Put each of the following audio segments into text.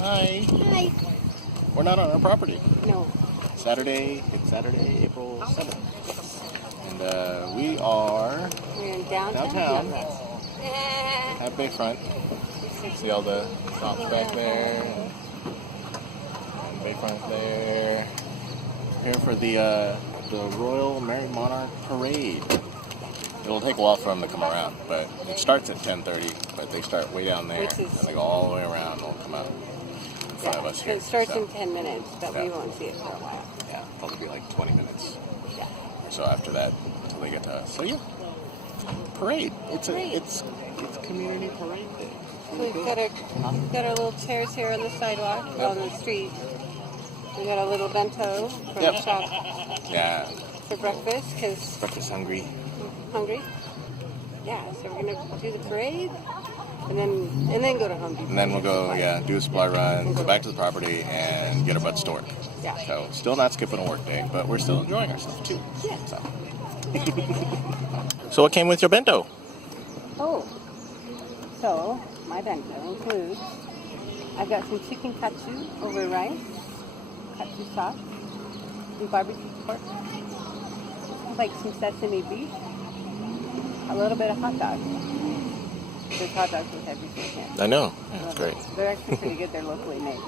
Hi. Hi. We're not on our property. No. It's Saturday, April 7th. And we are We're in downtown. at Bayfront. See all the shops back there. And Bayfront there. Here for the Royal Merrie Monarch Parade. It'll take a while for them to come around, but it starts at 10:30, but they start way down there, and they go all the way around, and they'll come out in front of us here. It starts in 10 minutes, but we won't see it for a while. Yeah, probably be like 20 minutes or so after that until they get to us. So yeah, parade. It's community parade day. We've got our little chairs here on the sidewalk, on the street. We got a little bento from the shop for breakfast, because breakfast hungry. Yeah, so we're gonna do the parade, and then go to Home Depot. And then we'll go, do a supply run, go back to the property, and get our butts to work. Yeah. So still not skipping a work day, but we're still enjoying ourselves too. Yeah. So what came with your bento? So my bento includes, I've got some chicken katsu over rice, katsu sauce, some barbecue pork, like some sesame beef, a little bit of hot dogs. Those hot dogs with heavy chicken. I know. That's great. They're actually pretty good. They're locally made.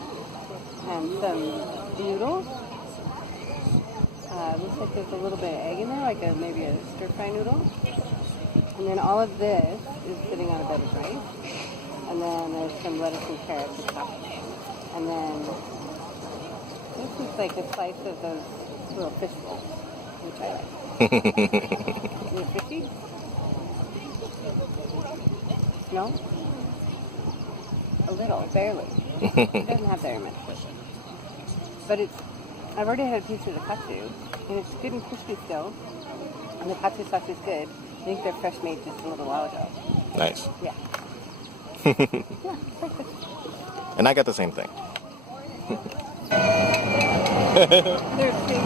And some noodles. Looks like there's a little bit of egg in there, like maybe a stir-fry noodle. And then all of this is sitting on a bed of rice. And then there's some lettuce and carrots on top. And then this is like a slice of those little fish rolls, which I like. Is it fishy? No? A little, barely. It doesn't have very much fish. But I've already had a piece of the katsu, and it's good and crispy still. And the katsu sauce is good. I think they're fresh made just a little while ago. Nice. Yeah. Yeah, perfect. And I got the same thing. They're big.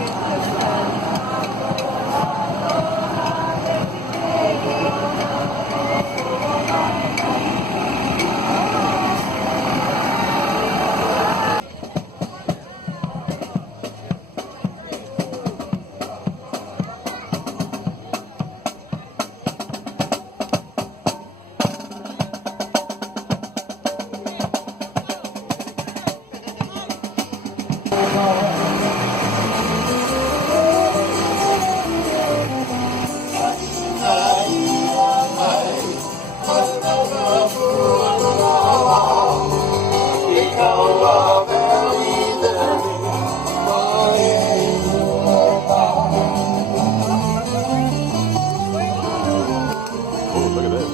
Look at this.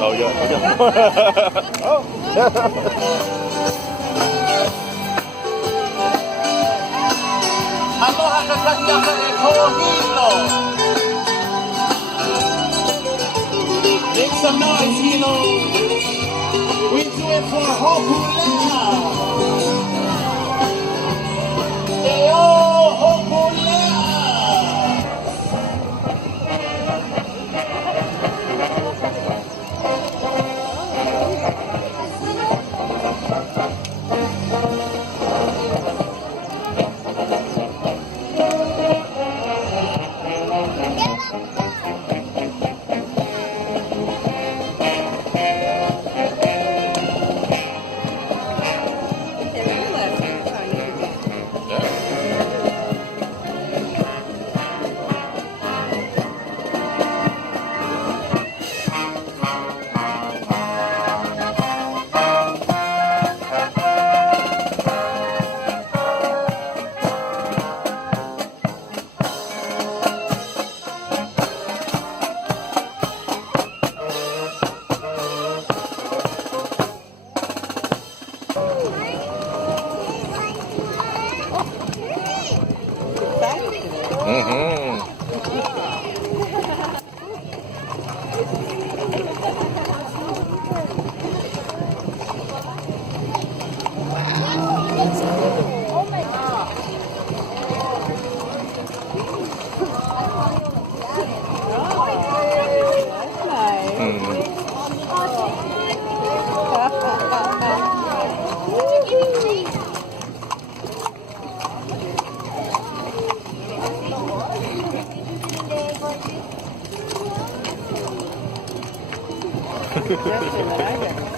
Oh yeah, okay. Oh. Make some noise, Hilo. We do it for Hopula. Eyo, Hopula. suggestion that I've ever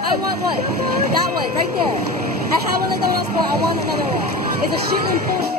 I want one. That one, right there. I have one like that one else before. I want another one. It's a shooting full.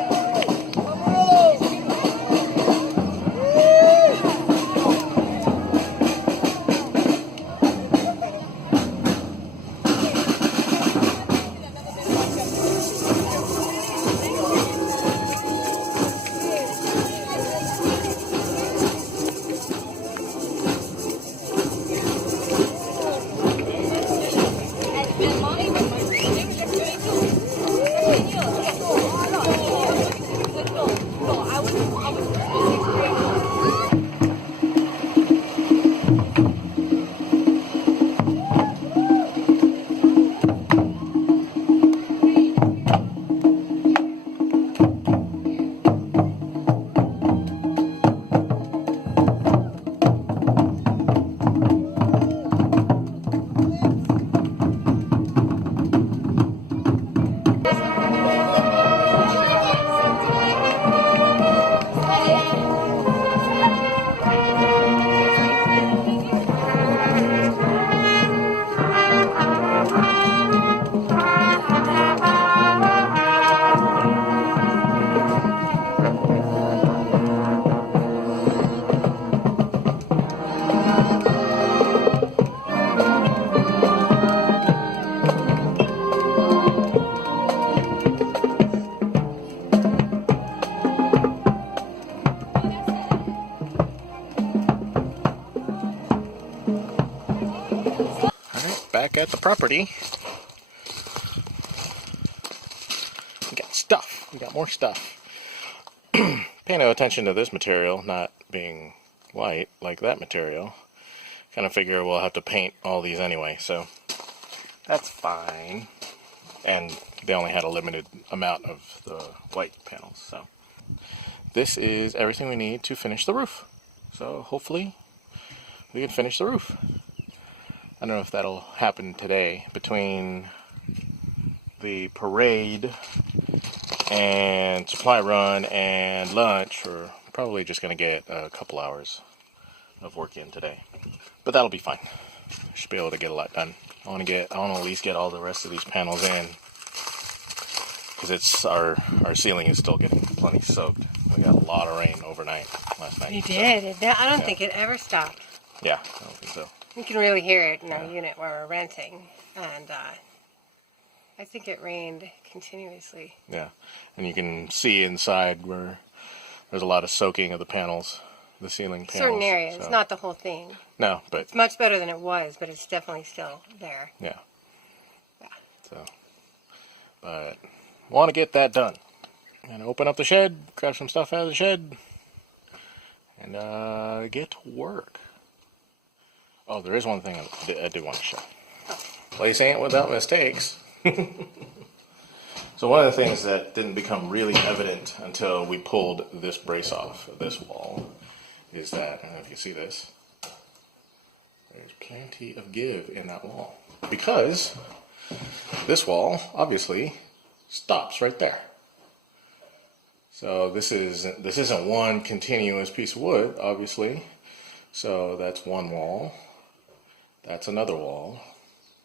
Back at the property. We got stuff. We got more stuff. Pay no attention to this material not being white like that material. Kind of figure we'll have to paint all these anyway, so that's fine. And they only had a limited amount of the white panels, so this is everything we need to finish the roof. So hopefully we can finish the roof. I don't know if that'll happen today. Between the parade and supply run and lunch, we're probably just going to get a couple hours of work in today. But that'll be fine. Should be able to get a lot done. I want to at least get all the rest of these panels in, because it's our ceiling is still getting plenty soaked. We got a lot of rain overnight last night. You did. So, I don't think it ever stopped. Yeah, I don't think so. You can really hear it in our unit where we're renting, and I think it rained continuously. Yeah, and you can see inside where there's a lot of soaking of the panels. the ceiling panels. Certain areas, so. not the whole thing. No, but It's much better than it was, but it's definitely still there. yeah. Yeah. So, but want to get that done. And open up the shed, grab some stuff out of the shed, and get to work. Oh, there is one thing I did want to show. Place ain't without mistakes. So one of the things that didn't become really evident until we pulled this brace off of this wall is that, I don't know if you see this, there's plenty of give in that wall. Because this wall, obviously, stops right there. So this isn't one continuous piece of wood, obviously. So that's one wall. That's another wall.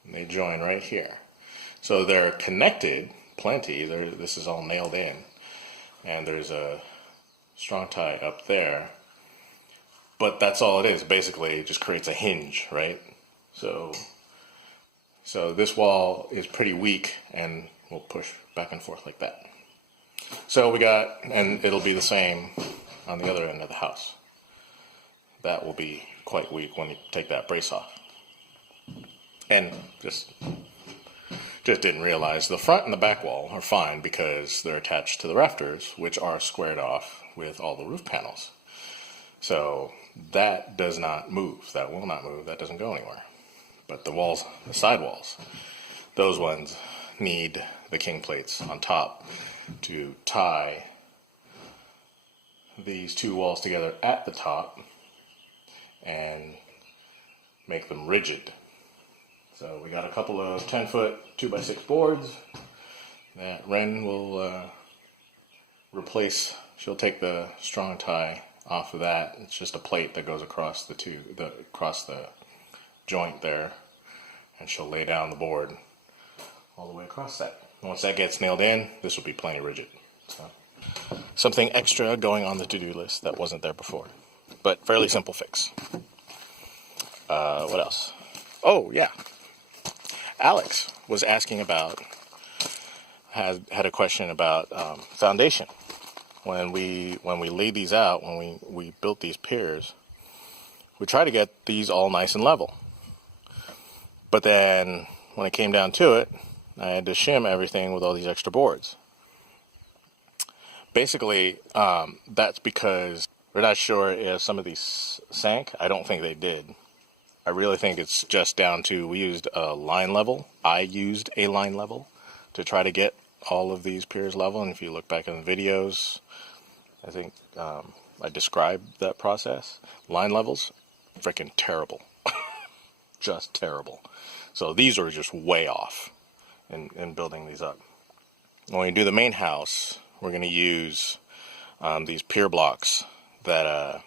And they join right here. So they're connected plenty. This is all nailed in. And there's a strong tie up there. But that's all it is. Basically, it just creates a hinge, right? So this wall is pretty weak and will push back and forth like that. So we got, and it'll be the same on the other end of the house. That will be quite weak when you take that brace off. And just didn't realize the front and the back wall are fine because they're attached to the rafters, which are squared off with all the roof panels. So that does not move. That will not move. That doesn't go anywhere. But the walls, the side walls, those ones need the king plates on top to tie these two walls together at the top and make them rigid. So we got a couple of 10-foot 2x6 boards that Ren will replace. She'll take the strong tie off of that. It's just a plate that goes across across the joint there, and she'll lay down the board all the way across that. Once that gets nailed in, this will be plenty rigid. So, something extra going on the to-do list that wasn't there before, but fairly simple fix. What else? Oh yeah, Alex was asking about, had a question about foundation. When we laid these out, when we built these piers, we tried to get these all nice and level. But then when it came down to it, I had to shim everything with all these extra boards. Basically, that's because we're not sure if some of these sank. I don't think they did. I really think it's just down to, we used a line level. I used a line level to try to get all of these piers level. And if you look back in the videos, I think I described that process. Line levels, freaking terrible. Just terrible. So these are just way off in building these up. When we do the main house, we're going to use these pier blocks that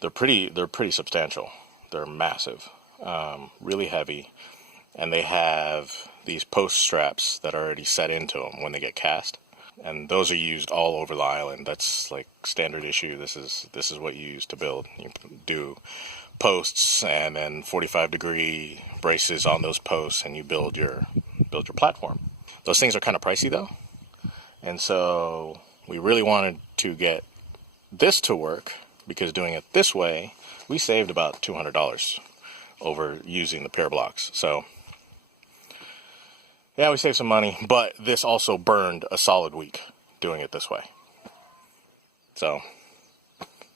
they're pretty substantial. They're massive, really heavy, and they have these post straps that are already set into them when they get cast, and those are used all over the island. That's like standard issue. This is what you use to build. You do posts and then 45-degree braces on those posts, and you build your platform. Those things are kind of pricey though, and so we really wanted to get this to work, because doing it this way, we saved about $200 over using the pier blocks. So yeah, we saved some money, but this also burned a solid week doing it this way. So,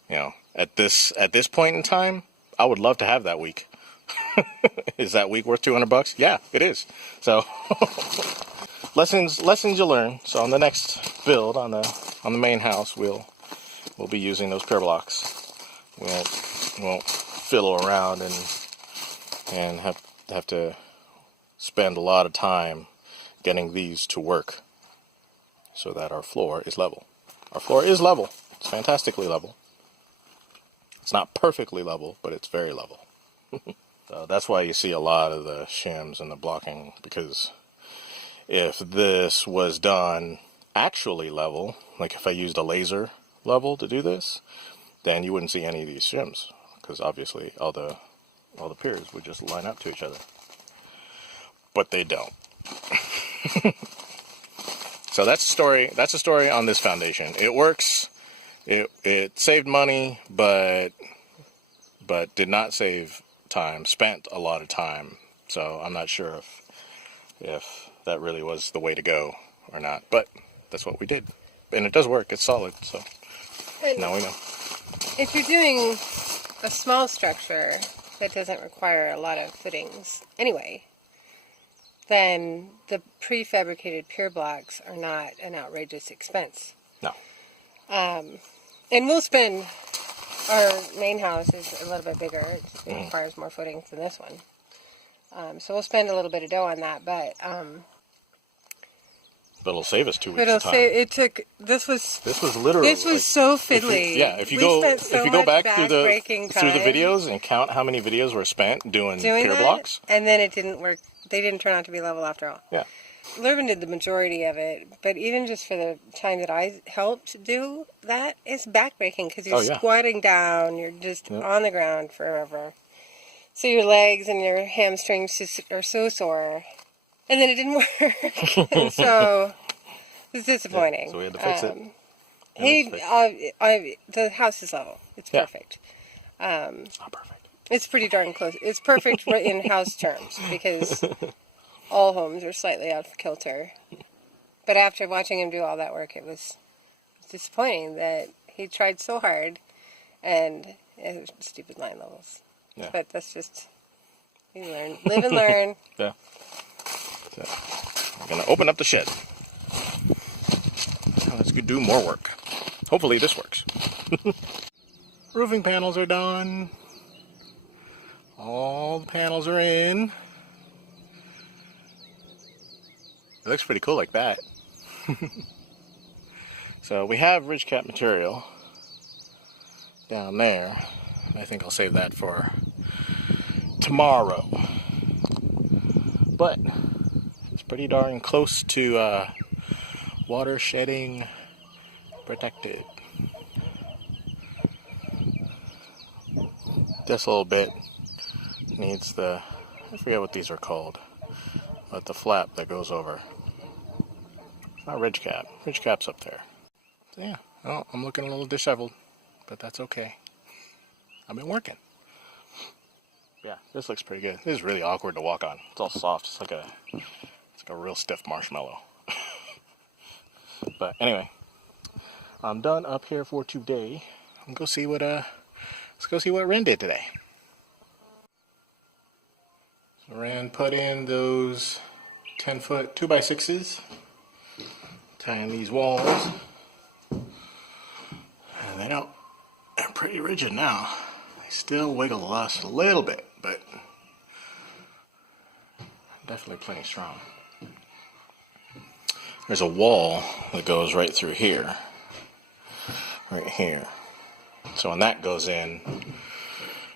you know, at this point in time, I would love to have that week. Is that week worth $200? Yeah, it is. So lessons you learn. So on the next build on the main house, we'll be using those pier blocks. We won't fiddle around and have to spend a lot of time getting these to work so that our floor is level. Our floor is level. It's fantastically level. It's not perfectly level, but it's very level. So that's why you see a lot of the shims and the blocking, because if this was done actually level, like if I used a laser level to do this, then you wouldn't see any of these shims, because obviously all the piers would just line up to each other. But they don't. So that's the story on this foundation. It works. it saved money, but did not save time. Spent a lot of time. So I'm not sure if that really was the way to go or not. But that's what we did, and it does work. It's solid. So now we know. If you're doing a small structure that doesn't require a lot of footings anyway, then the prefabricated pier blocks are not an outrageous expense. No. And we'll spend, our main house is a little bit bigger. It requires more footings than this one. So we'll spend a little bit of dough on that, but it'll save us 2 weeks. it'll save. It took. This was literally. This was so fiddly. If you go back through the time. videos and count how many videos were spent doing pier that, blocks, and then it didn't work. They didn't turn out to be level after all. Yeah. Lurvin did the majority of it, but even just for the time that I helped do that, it's backbreaking because you're squatting down, you're just on the ground forever. So your legs and your hamstrings just are so sore, and then it didn't work, and so it's disappointing. Yeah, so we had to fix it. The house is level. It's perfect. It's not perfect. It's pretty darn close. It's perfect in house terms because all homes are slightly out of kilter. But after watching him do all that work, it was disappointing that he tried so hard and stupid line levels. Yeah. But that's just, you learn. Live and learn. Yeah. So, we're going to open up the shed. Now let's go do more work. Hopefully this works. Roofing panels are done. All the panels are in. It looks pretty cool like that. So we have ridge cap material down there. I think I'll save that for tomorrow. But it's pretty darn close to water shedding protected. Just a little bit needs the, I forget what these are called, but the flap that goes over. It's not ridge cap. Ridge cap's up there. So yeah, well, I'm looking a little disheveled, but that's okay. I've been working. Yeah, this looks pretty good. This is really awkward to walk on. It's all soft. It's like a real stiff marshmallow. But anyway, I'm done up here for today. Let's go see what Ren did today. So Ren put in those 10-foot 2x6s, tying these walls, and they're pretty rigid now. They still wiggle us a little bit, but definitely plenty strong. There's a wall that goes right through here, right here. So when that goes in,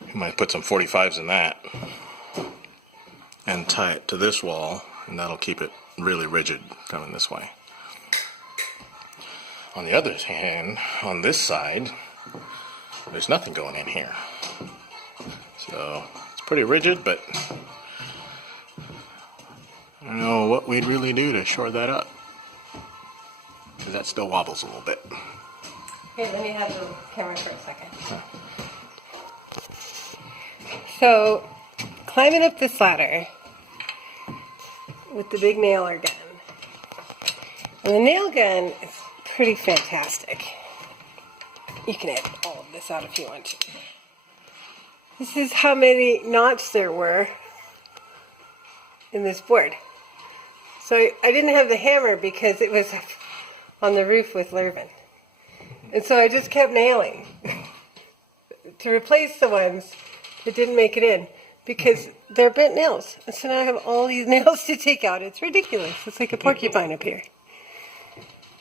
you might put some 45s in that and tie it to this wall, and that'll keep it really rigid coming this way. On the other hand, on this side, there's nothing going in here. So it's pretty rigid, but I don't know what we'd really do to shore that up, because that still wobbles a little bit. Here, let me have the camera for a second. So, climbing up this ladder with the big nailer gun. And the nail gun is pretty fantastic. You can edit all of this out if you want to. This is how many knots there were in this board. So I didn't have the hammer because it was on the roof with Lurvin. And so I just kept nailing to replace the ones that didn't make it in because they're bent nails. And so now I have all these nails to take out. It's ridiculous. It's like a porcupine up here.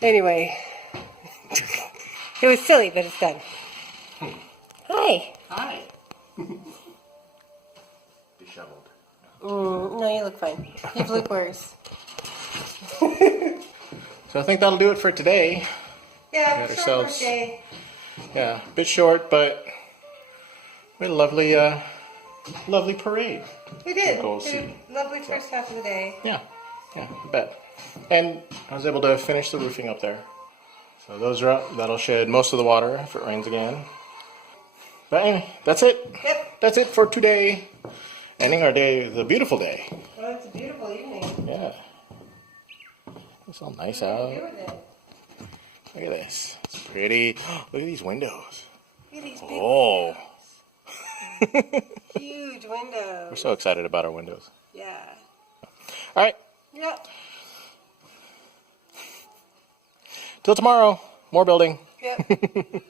Anyway, it was silly, but it's done. Hi. Hi. Disheveled. No, you look fine. You look worse. So I think that'll do it for today. Yeah, Got short ourselves, birthday. yeah, a bit short, but we had a lovely parade. We did. Go We see. did a lovely first half of the day. Yeah, I bet. And I was able to finish the roofing up there. So those are up. That'll shed most of the water if it rains again. But anyway, that's it. Yep. That's it for today. Ending our day with a beautiful day. Oh, it's a beautiful evening. Yeah. It's all nice What out. do you do with it? Look at this. It's pretty. Look at these windows. Look at these big Oh. huge windows. We're so excited about our windows. Yeah. All right. Yep. Till tomorrow. More building. Yep.